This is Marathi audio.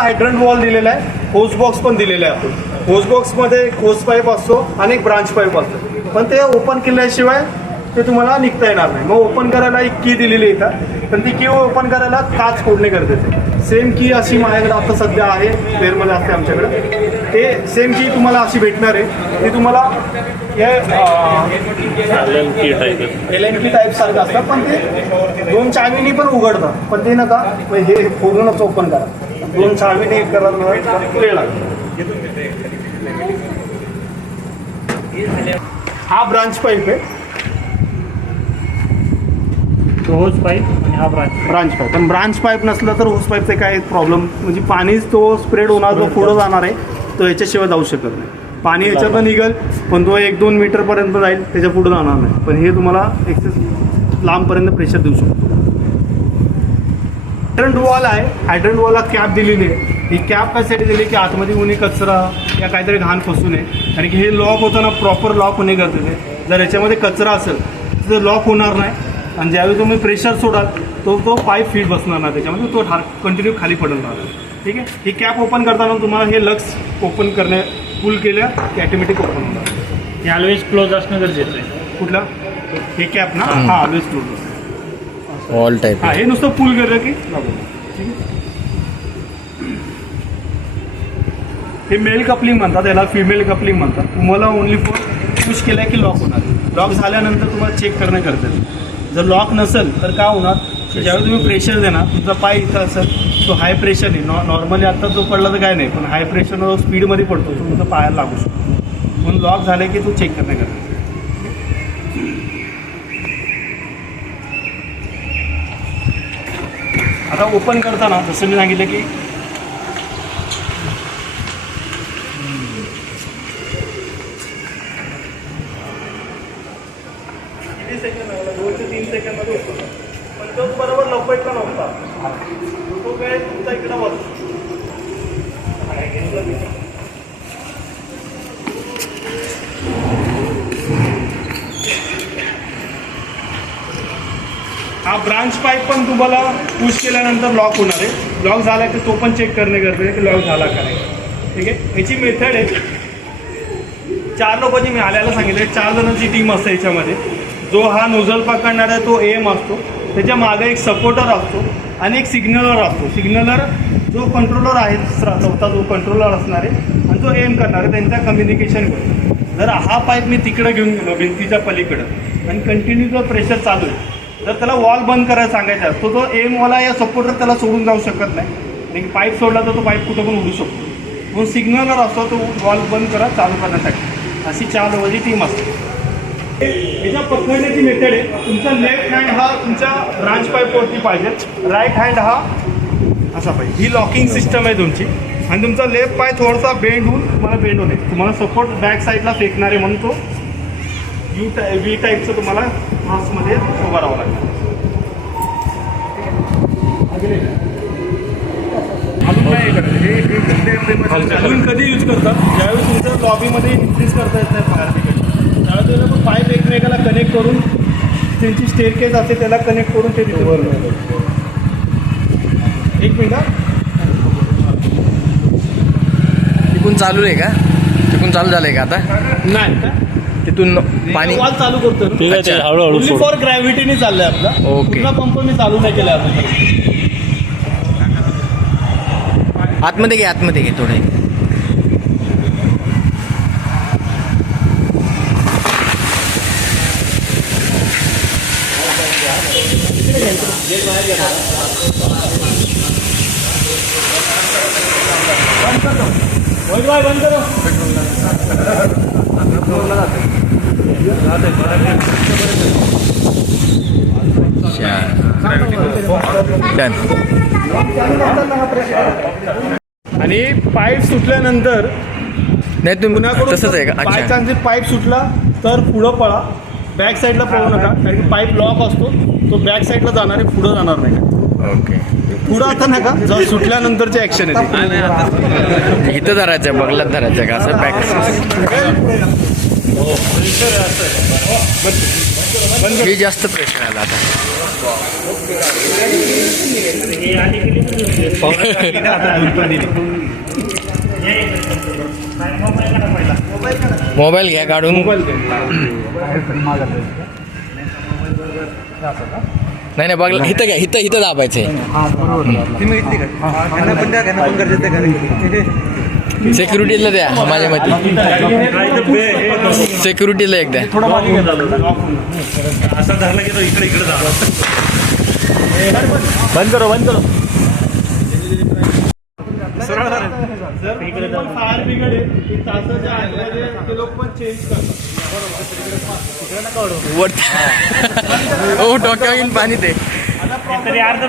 तुम्हाला हायड्रंट वॉल दिलेला आहे, होस बॉक्स पण दिलेला आहे. आपण होस बॉक्समध्ये होस पाईप असतो आणि एक ब्रांच पाईप असतो, पण ते ओपन केल्याशिवाय ते तुम्हाला निघता येणार नाही. मग ओपन करायला एक की दिलेली आहे इथं, पण ती की ओपन करायला काच फोडणे गरजेचं आहे. सेम की अशी माझ्याकडे आता सध्या आहे, प्लेअरमध्ये असते आमच्याकडे. ते सेम की तुम्हाला अशी भेटणार आहे. ती तुम्हाला LNP टाईप सारखं असतं, पण ते 2 चावीनी पण उघडतं. पण ते नका हे पूर्णच ओपन करा, 2 चावीने करायला वेळ लागतो. हा ब्रांच पाईप आहे, होस पाईप आणि हा ब्रांच पाईप. पण ब्रांच पाईप नसलं तर होस पाईपचे काय प्रॉब्लेम, म्हणजे पाणीच तो स्प्रेड होणार, जो पुढं जाणार आहे तो याच्याशिवाय जाऊ शकत नाही. पाणी याच्यातनं निघेल, पण तो 1-2 मीटरपर्यंत जाईल, त्याच्या पुढे जाणार नाही. पण हे तुम्हाला एक्सेस लांबपर्यंत प्रेशर देऊ शकतो. हायड्रंट वॉल आहे, हायड्रंट वॉलला कॅप दिलेली आहे. ही कॅप कशासाठी दिली की आतमध्ये कोणी कचरा या काहीतरी घाण फसू नये, कारण की हे लॉक होताना प्रॉपर लॉक होणे गरजेचं आहे. जर याच्यामध्ये कचरा असेल तर लॉक होणार नाही, आणि ज्यावेळी तुम्ही प्रेशर सोडाल तो पाईप फीट बसणार नाही त्याच्यामध्ये, तो कंटिन्यू खाली पडणार. ठीक आहे. ही कॅप ओपन करताना तुम्हाला हे लक्स ओपन करणे, पुल केल्या की ऑटोमॅटिक ओपन होणार. हे ऑलवेज क्लोज असणं गरजेचं आहे. कुठला हे कॅप ना, हा ऑलवेज क्लोज ऑल टाईप. हा, हे नुसतं पुल केलं की लागू. ठीक आहे. हे मेल कपलिंग म्हणतात, याला फिमेल कपलिंग म्हणतात. तुम्हाला ओनली फॉर पुश केल्या की लॉक होणार. लॉक झाल्यानंतर तुम्हाला चेक करणं गरजेचं आहे. जर लॉक नसेल तर काय होणार, ज्यावेळी तुम्ही प्रेशर देणार, तुमचा पाय इथं असेल, तो हाय प्रेशर नाही. नॉर्मली आत्ता जो पडला तर काय नाही, पण हाय प्रेशरनं स्पीडमध्ये पडतो, तो तुमचा पायाला लागू शकतो. म्हणून लॉक झाले की तो चेक करणं गरजेचं. आता ओपन करताना जसं मी सांगितलं की किती सेकंड लागला, 2 ते 3 सेकंडमध्ये होतो. पण तो बरोबर लपवायचा नव्हता, तो काय तुमचा इकडं बसतो. हा ब्रांच पाईप पण तुम्हाला पुश केल्यानंतर लॉक होणार आहे. लॉक झाला की तो पण चेक करणे गरजेचं आहे की लॉक झाला का नाही. ठीक आहे. याची मेथड आहे, 4 लोकांची मी आल्याला सांगितलं, 4 जणांची टीम असते याच्यामध्ये. जो हा नोझल पकडणार आहे तो एम असतो, त्याच्या मागे एक सपोर्टर असतो आणि एक सिग्नलर असतो. सिग्नलर जो कंट्रोलर आहे, चौथा जो कंट्रोलर असणार आहे, आणि जो एम करणार आहे, त्यांचा कम्युनिकेशन होईल. जर हा पाईप मी तिकडं घेऊन गेलो भिंतीच्या पलीकडं आणि कंटिन्यू जर प्रेशर चालू आहे, जर त्याला वॉल बंद करायला सांगायचा असतो, तो एमवाला या सपोर्टर त्याला सोडून जाऊ शकत नाही. आणि पाईप सोडला तर तो पाईप कुठं पण उडू शकतो. म्हणून सिग्नलर असतो तो वॉल बंद करा चालू करण्यासाठी. अशी 4 लोकांची टीम असते. याच्या पकडण्याची मेथड आहे, तुमचा लेफ्ट हँड हा तुमच्या ब्रांच पाईपवरती पाहिजे, राईट हँड हा असा पाहिजे. ही लॉकिंग सिस्टम आहे तुमची. आणि तुमचा लेफ्ट पाय थोडासा बेंड होऊन तुम्हाला बेंड होते, तुम्हाला सपोर्ट बॅक साईडला फेकणार आहे, म्हणून तो व्ही टाईपचं तुम्हाला क्रॉसमध्ये उभं राहावं लागेल. अजून कधी यूज करतात, ज्यावेळी तुमच्या लॉबीमध्ये इन्क्रीज करता येत नाही फायर ब्रिगेड, त्यावेळेस तुम्ही पाईप एकमेकाला कनेक्ट करून त्यांची स्टेअरकेस असते त्याला कनेक्ट करून ते तिथे बरोबर. एक मिनिट, तिकून चालू आहे का? तिकून चालू झालंय का आता? नाही, तिथून पाणी वॉल चालू करतो. हळूहळू फॉर ग्रॅव्हिटीने चाललंय आपला. ओके. पूर्ण पंप मी चालू नाही केला आपण. आतमध्ये घे थोडे. बंद करो. आणि पाईप सुटल्यानंतर नाही तुम्ही पुण्याकडून तसंच आहे का? बाय अच्छा. चान्स पाईप सुटला तर पुढं पळा, बॅक साईडला पळू नका, कारण की पाईप लॉक असतो, तो बॅक साईडला जाणार आहे, पुढं जाणार नाही. ओके. पुढं आता नका, जर सुटल्यानंतरची ऍक्शन आहे. इथं धरायचं, बगलात धरायचं का असं बॅक? बंद हे जास्त प्रेशर आला आता. हे आधी केली तर दुसरी. आता दूध पण दिली. मोबाईल काढा पहिला. मोबाईल घ्या काढून. मोबाईल दे. नाही नाही बघ इथं घ्या, इथं इथं दाबायचंय. सिक्युरिटीला द्या माझ्या मते. सिक्युरिटीला एक द्या. थोडं मागे घ्या झालं. असा धरला की तो इकडे इकडे झाला. बंद करो बंद करो. जर फायर ब्रिगेड आहे की तासाच्या आतमध्ये ते लोक पण चेंज करतात. वर ओ डोक्यावर येऊन पाणी ते. तरी अर्ध